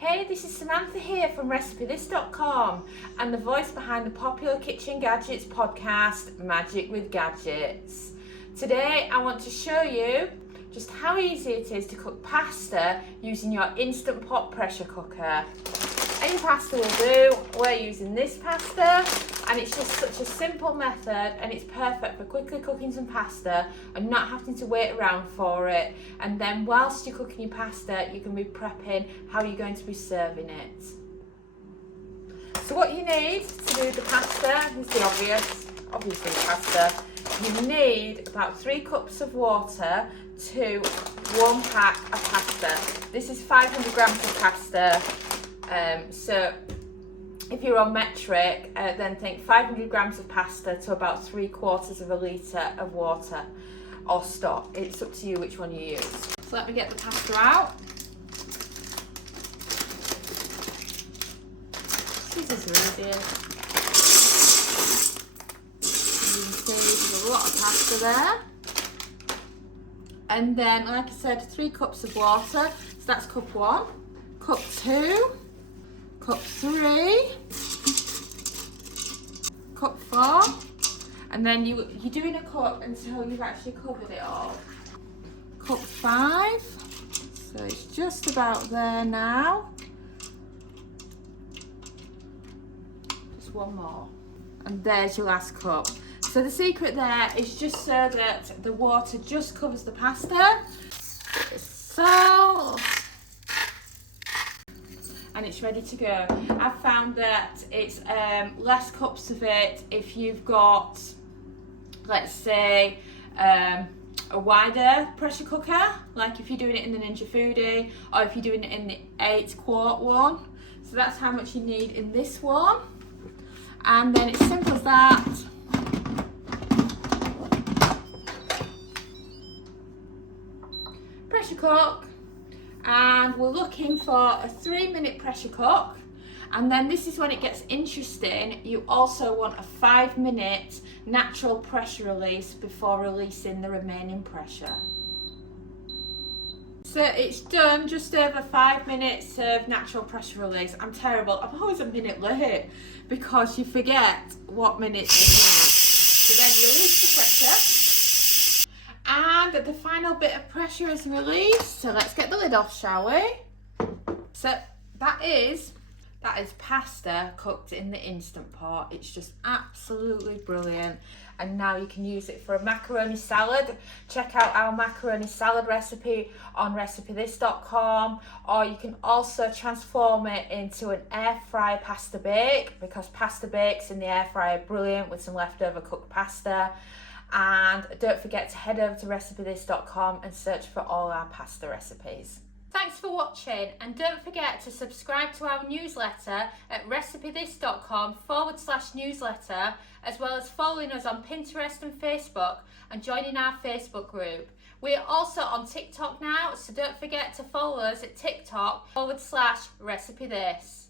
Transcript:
Hey, this is Samantha here from RecipeThis.com and the voice behind the popular Kitchen Gadgets podcast, Magic with Gadgets. Today I want to show you just how easy it is to cook pasta using your Instant Pot pressure cooker. Any pasta will do. We're using this pasta and it's just such a simple method and it's perfect for quickly cooking some pasta and not having to wait around for it. And then whilst you're cooking your pasta, you can be prepping how you're going to be serving it. So what you need to do the pasta is the obviously pasta. You need about 3 cups of water to 1 pack of pasta. This is 500 grams of pasta. So if you're on metric, then think 500 grams of pasta to about 3/4 of a litre of water or stock. It's up to you which one you use. So let me get the pasta out. Scissors are easy. You can see there's a lot of pasta there. And then, like I said, 3 cups of water. So that's cup 1, cup 2, cup 3, cup 4, and then you're doing a cup until you've actually covered it all. Cup 5, so it's just about there now. Just one more, and there's your last cup. So the secret there is just so that the water just covers the pasta. So, and it's ready to go. I've found that it's less cups of it if you've got, let's say, a wider pressure cooker, like if you're doing it in the Ninja Foodi or if you're doing it in the 8-quart one. So that's how much you need in this one. And then it's simple as that. Pressure cook. And we're looking for a 3-minute pressure cook, and then this is when it gets interesting. You also want a 5-minute natural pressure release before releasing the remaining pressure. So it's done, just over 5 minutes of natural pressure release. I'm terrible, I'm always a minute late because you forget what minutes it is. So then release the pressure. And the final bit of pressure is released. So let's get the lid off, shall we? So that is pasta cooked in the Instant Pot. It's just absolutely brilliant. And now you can use it for a macaroni salad. Check out our macaroni salad recipe on RecipeThis.com, or you can also transform it into an air fry pasta bake, because pasta bakes in the air fryer are brilliant with some leftover cooked pasta. And don't forget to head over to RecipeThis.com and search for all our pasta recipes. Thanks for watching, and don't forget to subscribe to our newsletter at RecipeThis.com/newsletter, as well as following us on Pinterest and Facebook and joining our Facebook group. We are also on TikTok now, so don't forget to follow us at TikTok /RecipeThis.